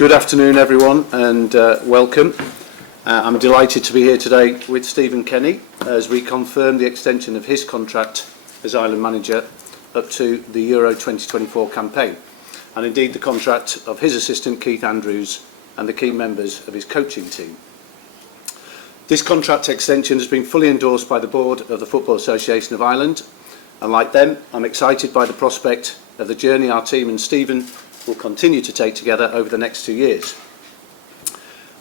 Good afternoon, everyone, and welcome. I'm delighted to be here today with Stephen Kenny as we confirm the extension of his contract as Ireland manager up to the Euro 2024 campaign, and indeed the contract of his assistant Keith Andrews and the key members of his coaching team. This contract extension has been fully endorsed by the board of the Football Association of Ireland, and like them, I'm excited by the prospect of the journey our team and Stephen will continue to take together over the next 2 years.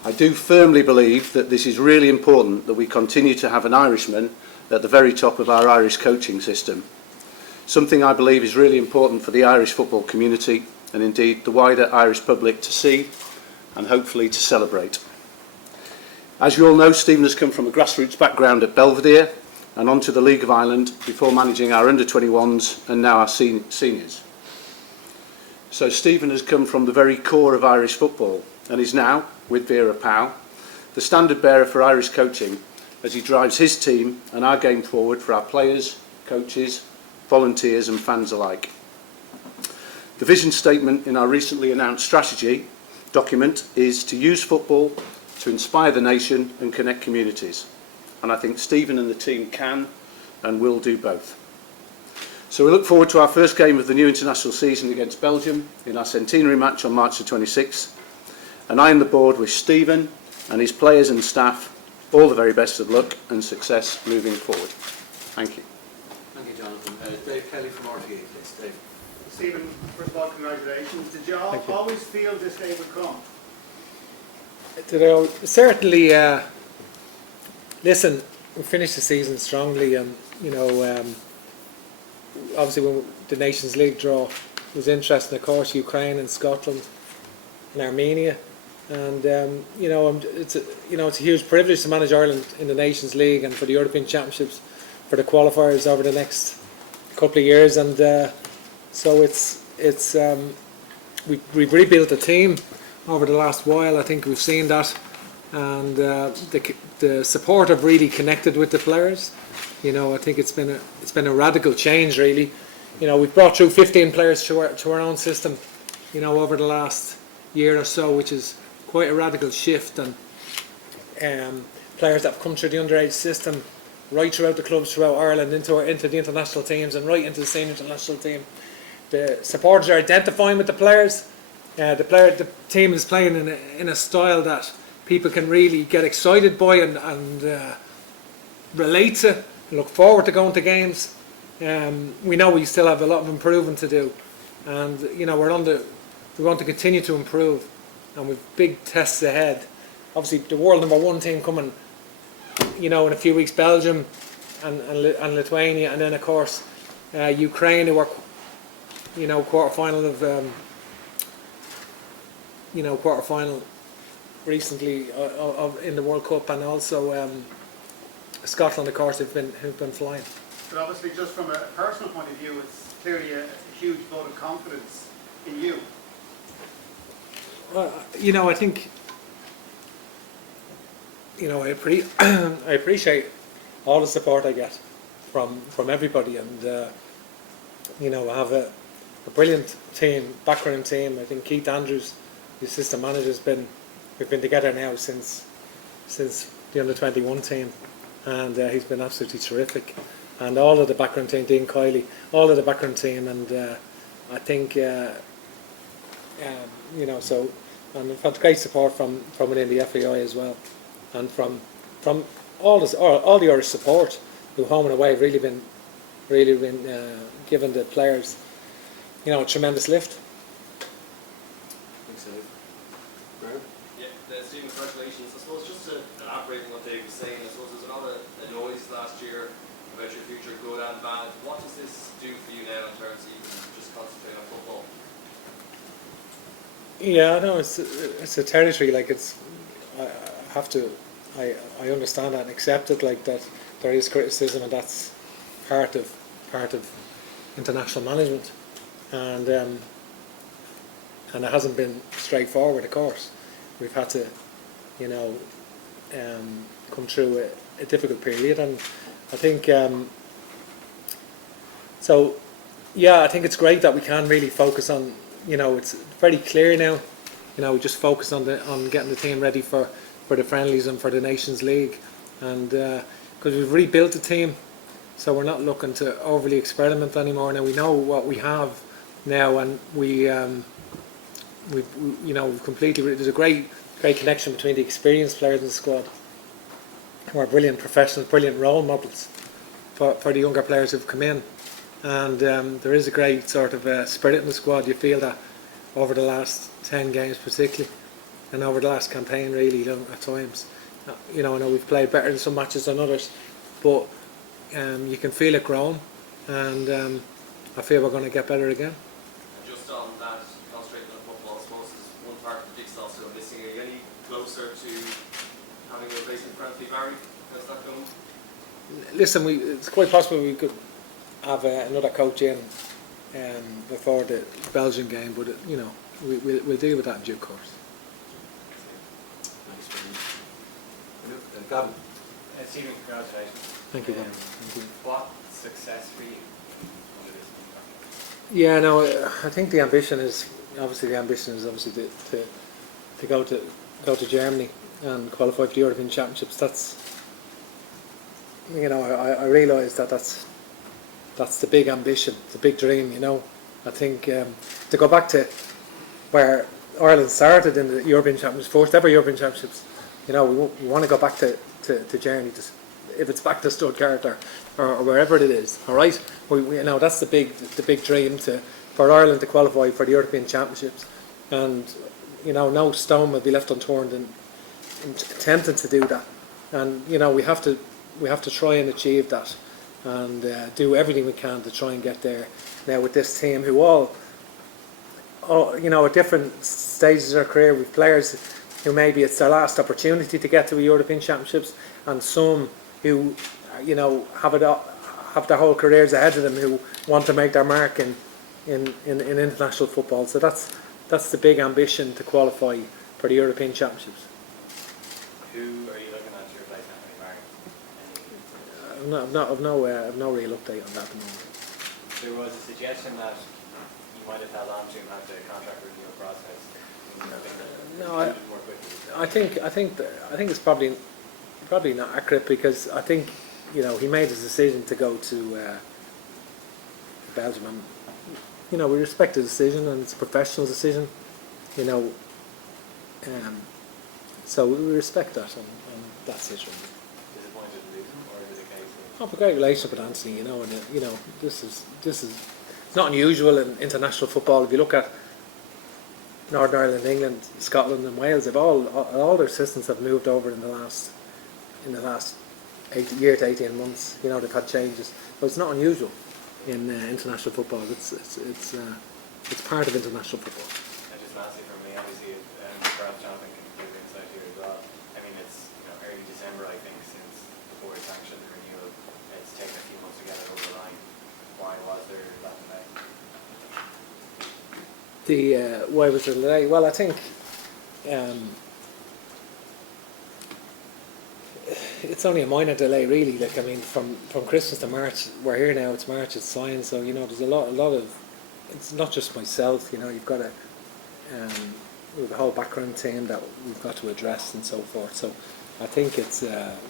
I do firmly believe that this is really important that we continue to have an Irishman at the very top of our Irish coaching system, something I believe is really important for the Irish football community and indeed the wider Irish public to see and hopefully to celebrate. As you all know, Stephen has come from a grassroots background at Belvedere and onto the League of Ireland before managing our under-21s and now our seniors. So Stephen has come from the very core of Irish football and is now, with Vera Pauw, the standard bearer for Irish coaching as he drives his team and our game forward for our players, coaches, volunteers and fans alike. The vision statement in our recently announced strategy document is to use football to inspire the nation and connect communities. And I think Stephen and the team can and will do both. So we look forward to our first game of the new international season against Belgium in our centenary match on March the 26th. And I and the board wish Stephen and his players and staff all the very best of luck and success moving forward. Thank you. Thank you, Jonathan. Dave Kelly from RTA, please. Dave. Stephen, first of all, congratulations. Did you always feel this day would come? Certainly, listen, we finished the season strongly and, obviously when the Nations League draw was interesting, of course, Ukraine and Scotland and Armenia. And, it's a huge privilege to manage Ireland in the Nations League and for the European Championships, for the qualifiers over the next couple of years. And so we've rebuilt the team over the last while. I think we've seen that, and the support have really connected with the players. I think it's been a radical change, really. We've brought through 15 players to our own system, over the last year or so, which is quite a radical shift. And players that have come through the underage system, right throughout the clubs throughout Ireland, into the international teams, and right into the senior international team. The supporters are identifying with the players. The team is playing in a style that people can really get excited by and relate to, and look forward to going to games. We know we still have a lot of improving to do, and we want to continue to improve, and we've big tests ahead. Obviously, the world #1 team coming, in a few weeks, Belgium and Lithuania, and then of course Ukraine, who were quarterfinal recently in the World Cup, and also Scotland, of course, who've been flying. But obviously, just from a personal point of view, it's clearly a huge vote of confidence in you. I think, I appreciate all the support I get from everybody, and I have a brilliant team, background team. I think Keith Andrews, the assistant manager, we've been together now since the under-21 team, and he's been absolutely terrific. And all of the background team, Dean Kiley, all of the background team, and I think and I've had great support from within the FAI as well, and from all the Irish support, who home and away have really been giving the players a tremendous lift. Thanks, Dave. Stephen, congratulations. I suppose just to elaborate on what Dave was saying, I suppose there's a lot of noise last year about your future, good and bad. What does this do for you now in terms of you can just concentrate on football? Yeah, no, it's a territory, like I understand that and accept it, like that there is criticism, and that's part of international management, and it hasn't been straightforward, of course. We've had to come through a difficult period, and I think I think it's great that we can really focus on, it's very clear now, just focus on getting the team ready for the friendlies and for the Nations League, and because we've rebuilt the team, so we're not looking to overly experiment anymore. Now we know what we have now, and we've completely. There's a great connection between the experienced players in the squad, who are brilliant professionals, brilliant role models for the younger players who've come in, and there is a great sort of spirit in the squad. You feel that over the last 10 games particularly, and over the last campaign really at times. I know we've played better in some matches than others, but you can feel it growing, and I feel we're going to get better again. And just on that, concentrating on football, I suppose, is one part of the jigsaw still missing. Are you any closer to having a replacement for Anthony Barry? How's that going? Listen, it's quite possible we could have another coach in before the Belgian game, but we'll deal with that in due course. Gavin. Stephen, congratulations. Thank you, Gavin. Thank you. What success for you under this contract? Yeah, no, I think the ambition is obviously to go to Germany and qualify for the European Championships. That's I realise that's the big ambition, the big dream. I think to go back to where Ireland started in the European Championships, first ever European Championships. We want to go back to Germany, if it's back to Stuttgart or wherever it is. All right, that's the big dream for Ireland to qualify for the European Championships, and no stone will be left unturned in attempting to do that. And we have to try and achieve that, and do everything we can to try and get there. Now with this team, who all at different stages of their career, with players who maybe it's their last opportunity to get to the European Championships, and some who have their whole careers ahead of them, who want to make their mark in international football. So that's the big ambition, to qualify for the European Championships. Who are you looking at to replace Anthony Barry? I've no real update on that at the moment. There was a suggestion that you might have held on to him at the contract review process. No, I think it's probably not accurate, because I think he made his decision to go to Belgium, and we respect the decision, and it's a professional decision, so we respect that, and that's it really. Disappointed to lose him, or is it a case of... I have a great relationship with Anthony, and this is it's not unusual in international football. If you look at Northern Ireland, England, Scotland and Wales, they've all their systems have moved over in the last year to 18 months. They've had changes, but it's not unusual in international football. It's part of international football. And just lastly from me, obviously, perhaps Jonathan can give insight here as well. I mean, it's early December, I think, since the board sanctioned the renewal. It's taken a few months to get it over the line. Why was there that delay? Why was there a delay? Well, I think it's only a minor delay, really. From Christmas to March, we're here now. It's March. It's signed. So there's a lot of. It's not just myself. You've got we have a whole background team that we've got to address and so forth. So I think it's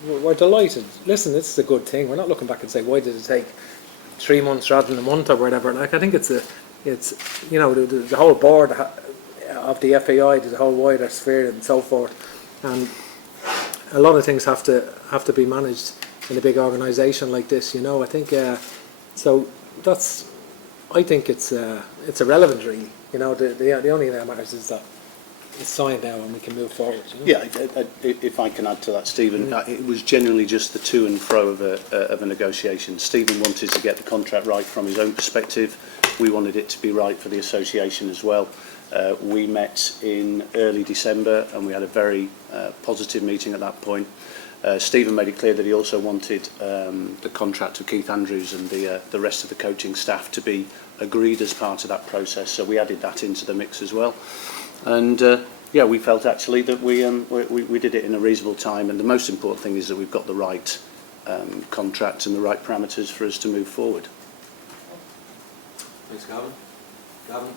we're delighted. Listen, this is a good thing. We're not looking back and say, why did it take 3 months rather than a month or whatever. I think it's the whole board of the FAI, there's a whole wider sphere and so forth, and a lot of things have to be managed in a big organisation like this. I think so. I think it's irrelevant, really. The only thing that matters is that it's signed now and we can move forward. Yeah, if I can add to that, Stephen, it was generally just the to and fro of a negotiation. Stephen wanted to get the contract right from his own perspective. We wanted it to be right for the association as well. We met in early December and we had a very positive meeting at that point. Stephen made it clear that he also wanted the contract of Keith Andrews and the rest of the coaching staff to be agreed as part of that process. So we added that into the mix as well. And we felt actually that we did it in a reasonable time. And the most important thing is that we've got the right contract and the right parameters for us to move forward. Thanks, Gavin. Gavin.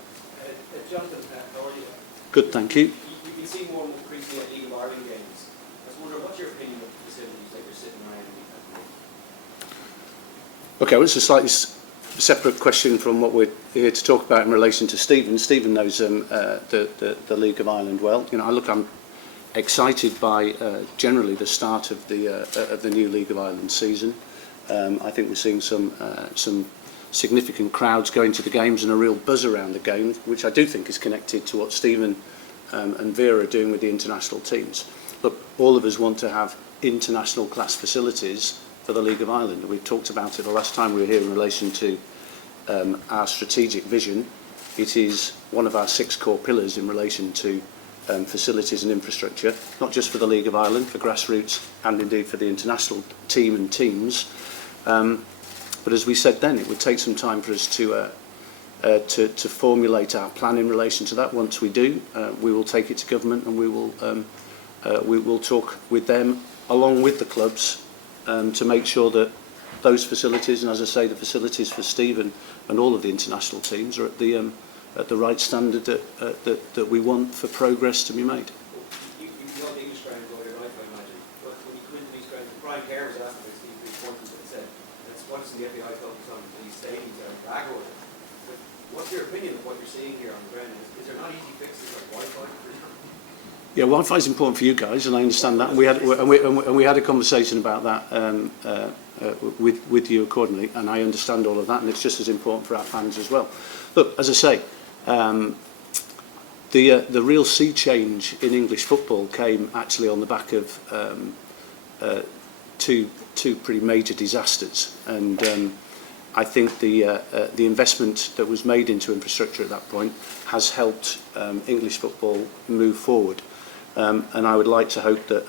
Jonathan, how are you? Good, thank you. see more increasingly at League of Ireland games. I was wondering, what's your opinion of the facilities that you're sitting around at the moment? Okay, well, it's a slightly separate question from what we're here to talk about in relation to Stephen. Stephen knows the League of Ireland well. You know, I'm excited by generally the start of the new League of Ireland season. I think we're seeing some significant crowds going to the games and a real buzz around the game, which I do think is connected to what Stephen and Vera are doing with the international teams. Look, all of us want to have international class facilities for the League of Ireland. We've talked about it the last time we were here in relation to our strategic vision. It is one of our 6 core pillars in relation to facilities and infrastructure, not just for the League of Ireland, for grassroots and indeed for the international team and teams. But as we said then, it would take some time for us to formulate our plan in relation to that. Once we do, we will take it to government and we will talk with them along with the clubs to make sure that those facilities, and as I say, the facilities for Stephen and all of the international teams are at the right standard that we want for progress to be made. You know the English ground over there, right, I imagine. But when you come into these grounds, Brian Kerr was asking about Steve Bridge Pointers and said, that's what does the FAI focus on these stadiums and brag over them. But what's your opinion of what you're seeing here on the ground? Is there not easy fixes like Wi-Fi, for example? Yeah, Wi-Fi is important for you guys, and I understand that. And we had a conversation about that with you accordingly, and I understand all of that, and it's just as important for our fans as well. Look, as I say, the real sea change in English football came actually on the back of two pretty major disasters, and I think the investment that was made into infrastructure at that point has helped English football move forward. And I would like to hope that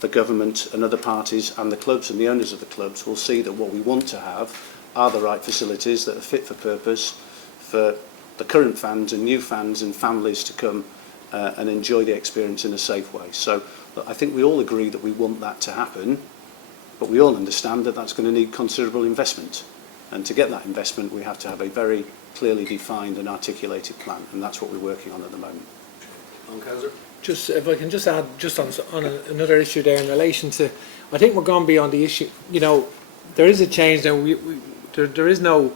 the government and other parties and the clubs and the owners of the clubs will see that what we want to have are the right facilities that are fit for purpose for the current fans and new fans and families to come and enjoy the experience in a safe way. So look, I think we all agree that we want that to happen, but we all understand that that's going to need considerable investment. And to get that investment, we have to have a very clearly defined and articulated plan, and that's what we're working on at the moment. Just if I can just add just on another issue there in relation to, I think we're going beyond the issue. You know, there is a change now. There is no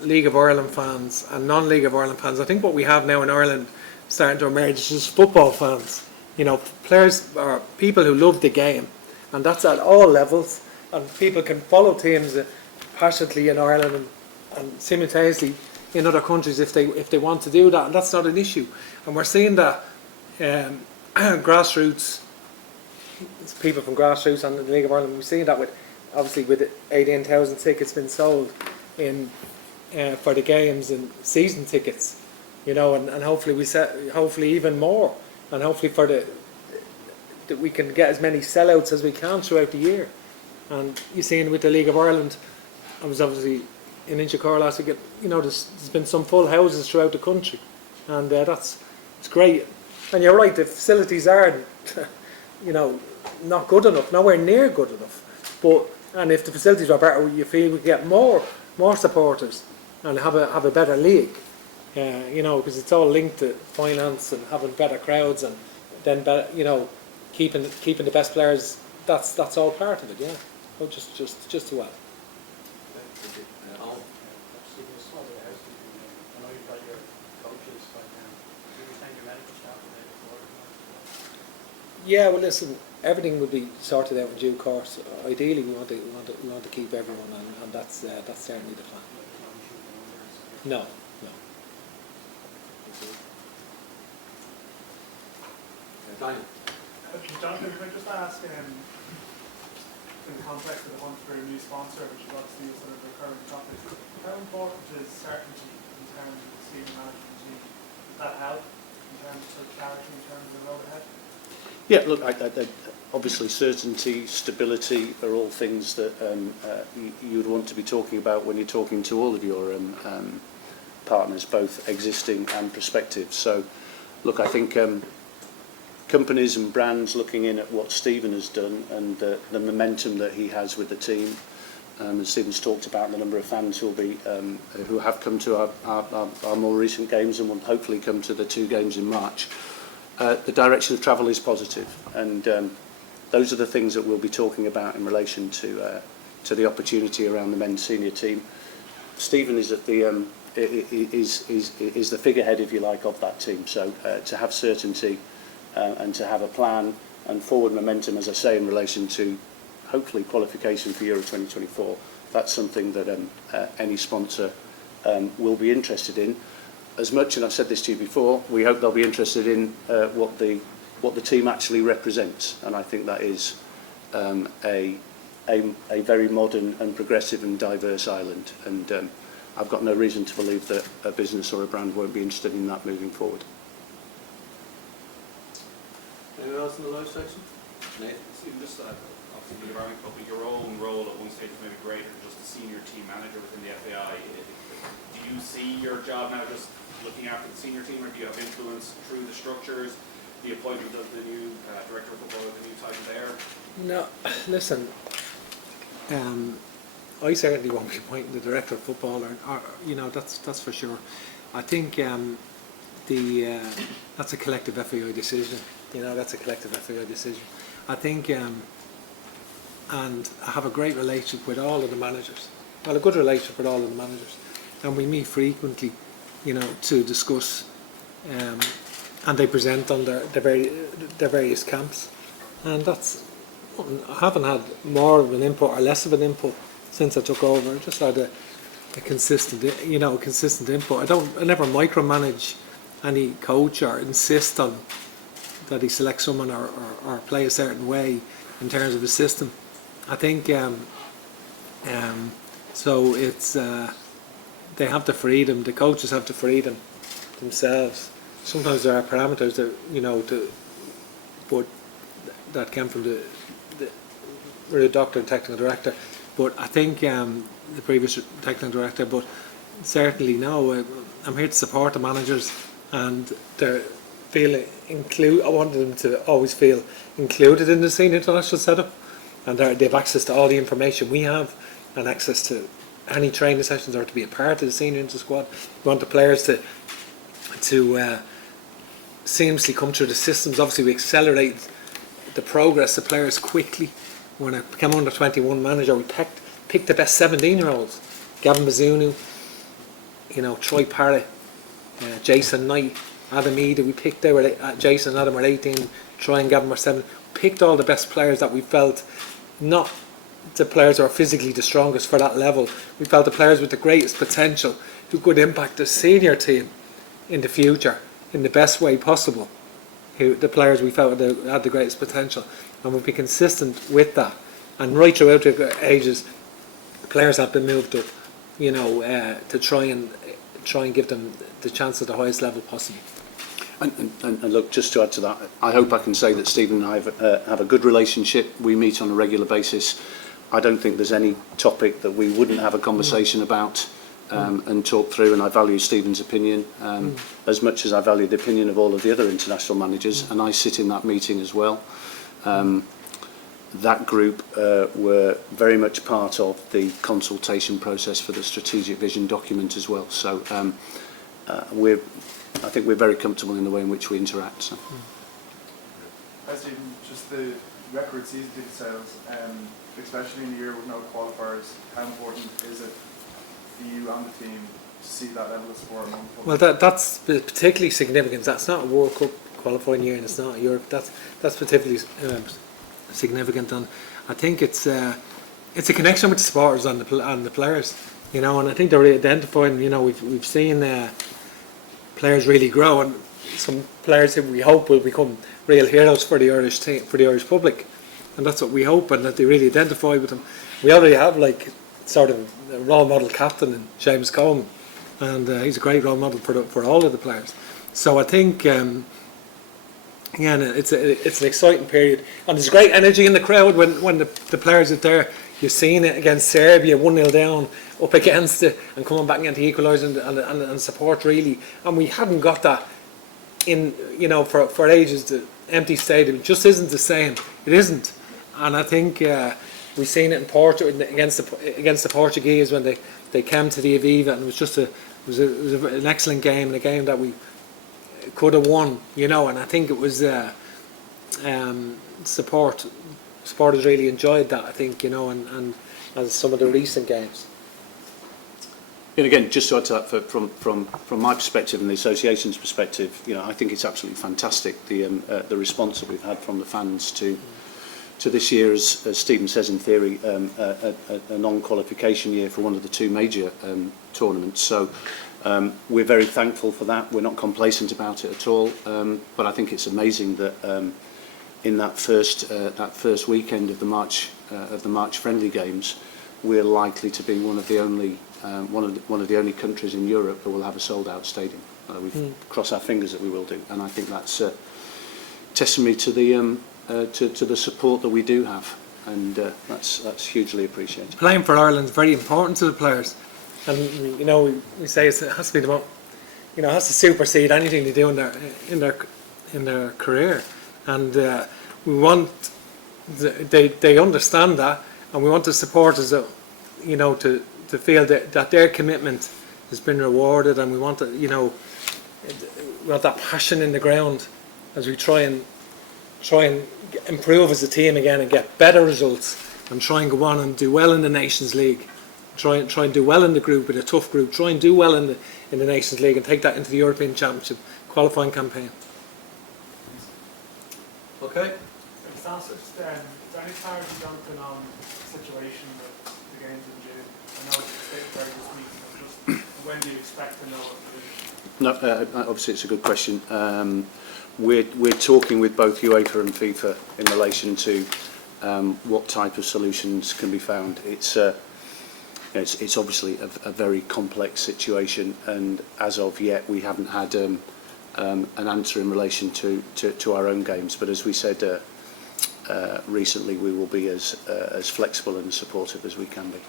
League of Ireland fans and non-League of Ireland fans. I think what we have now in Ireland starting to emerge is just football fans. You know, players or people who love the game, and that's at all levels. And people can follow teams passionately in Ireland and simultaneously in other countries if they want to do that, and that's not an issue. And we're seeing that grassroots, people from grassroots and the League of Ireland, we're seeing that with 18,000 tickets been sold in for the games and season tickets, you know, and hopefully even more, and hopefully that we can get as many sellouts as we can throughout the year. And you're seeing with the League of Ireland, I was obviously in Inchicore last week, you know, there's been some full houses throughout the country, and it's great. And you're right, the facilities are, you know, not good enough, nowhere near good enough. And if the facilities are better, you feel we get more supporters and have a better league. You know, because it's all linked to finance and having better crowds and then better, you know, keeping the best players. That's all part of it. Yeah. Well, just to add. Yeah, well, listen, everything will be sorted out in due course. Ideally, we want to keep everyone, and that's certainly the plan. No. Jonathan, can I just ask, in the context of the hunt for a new sponsor, which is obviously a sort of recurring topic, how important is certainty in terms of the senior management team? Does that help in terms of sort of clarity, in terms of the road ahead? Yeah, look, obviously certainty, stability are all things that you would want to be talking about when you're talking to all of your partners, both existing and prospective. So, look, I think companies and brands looking in at what Stephen has done and the momentum that he has with the team, and Stephen's talked about the number of fans who have come to our more recent games and will hopefully come to the 2 games in March. the direction of travel is positive, and those are the things that we'll be talking about in relation to the opportunity around the men's senior team. Stephen is at the is the figurehead, if you like, of that team. So to have certainty and to have a plan and forward momentum, as I say, in relation to hopefully qualification for Euro 2024, that's something that any sponsor will be interested in. As much, and I've said this to you before, we hope they'll be interested in what the team actually represents, and I think that is a very modern and progressive and diverse island, and I've got no reason to believe that a business or a brand won't be interested in that moving forward. Anyone else in the live section? Nathan? Stephen, just obviously the Army Club, your own role at one stage was maybe greater than just the senior team manager within the FAI. Do you see your job now just looking after the senior team, or do you have influence through the structures, the appointment of the new director of football, the new title there? No, listen, I certainly won't be appointing the director of football, or that's for sure. I think that's a collective FAI decision. That's a collective FAI decision. I think, and I have a great relationship with all of the managers. Well, a good relationship with all of the managers, and we meet frequently, to discuss, and they present on their various camps, and that's. I haven't had more of an input or less of an input since I took over. I just had a consistent, consistent input. I never micromanage any coach or insist on that he selects someone or play a certain way in terms of the system. I think so. It's they have the freedom. The coaches have the freedom themselves. Sometimes there are parameters that but that came from the doctor and technical director. But I think the previous technical director. But certainly no. I'm here to support the managers, and they're I wanted them to always feel included in the senior international setup, and they have access to all the information we have, and access to any training sessions, or to be a part of the senior inter squad. We want the players to seamlessly come through the systems. Obviously, we accelerate the progress of players quickly. When I became under 21 manager, we picked the best 17-year-olds: Gavin Bazunu, Troy Parrott, Jason Knight, Adam Eda. We picked Jason and Adam were 18, Troy and Gavin were 7. Picked all the best players that we felt, not the players who are physically the strongest for that level. We felt the players with the greatest potential who could impact the senior team in the future in the best way possible. The players we felt had the greatest potential, and we'll be consistent with that. And right throughout the ages, players have been moved up, to try and give them the chance at the highest level possible. And look, just to add to that, I hope I can say that Stephen and I have a good relationship. We meet on a regular basis. I don't think there's any topic that we wouldn't have a conversation about and talk through, and I value Stephen's opinion as much as I value the opinion of all of the other international managers, and I sit in that meeting as well. That group were very much part of the consultation process for the strategic vision document as well. So I think we're very comfortable in the way in which we interact. So. Stephen, just the record season ticket sales, especially in a year with no qualifiers, how important is it for you and the team to see that level of support among public? Well, that's particularly significant. That's not a World Cup qualifying year, and it's not Europe. That's particularly significant, and I think it's a connection with the supporters and the players, and I think they're identifying. We've seen players really grow, and some players who we hope will become real heroes for the Irish team, for the Irish public, and that's what we hope, and that they really identify with them. We already have sort of a role model captain in James Coleman, and he's a great role model for all of the players. So I think it's an exciting period, and there's great energy in the crowd when the players are there. You've seen it against Serbia, 1-0 down, up against it, and coming back into equalising and support really. And we haven't got that in for ages. The empty stadium just isn't the same. It isn't, and I think we've seen it in Portugal against the Portuguese when they came to the Aviva, and it was just an excellent game, and a game that could have won, you know, and I think it was supporters really enjoyed that, I think, you know, and as some of the recent games. And again, just to add to that, from my perspective and the association's perspective, you know, I think it's absolutely fantastic the response that we've had from the fans to this year, as Stephen says, in theory, a non-qualification year for one of the two major tournaments. So we're very thankful for that. We're not complacent about it at all. But I think it's amazing that in that first weekend of the March friendly games, we're likely to be one of the only countries in Europe that will have a sold-out stadium. We cross our fingers that we will do, and I think that's testimony to the support that we do have, and that's hugely appreciated. Playing for Ireland is very important to the players, and you know we say it has to be the most, you know, it has to supersede anything they do in their career, and we want they understand that, and we want the supporters, you know, to feel that their commitment has been rewarded, and we want we want that passion in the ground as we try and improve as a team again and get better results, and try and go on and do well in the Nations League, try and do well in the group, in a tough group, try and do well in the Nations League and take that into the European Championship qualifying campaign. Okay. Just ask if is there any clarity, Jonathan, on the situation with the games in June? I know it's stated there this week, but just when do you expect to know it? No, obviously it's a good question. We're talking with both UEFA and FIFA in relation to what type of solutions can be found. It's obviously a very complex situation, and as of yet we haven't had an answer in relation to our own games. But as we said recently, we will be as flexible and supportive as we can be.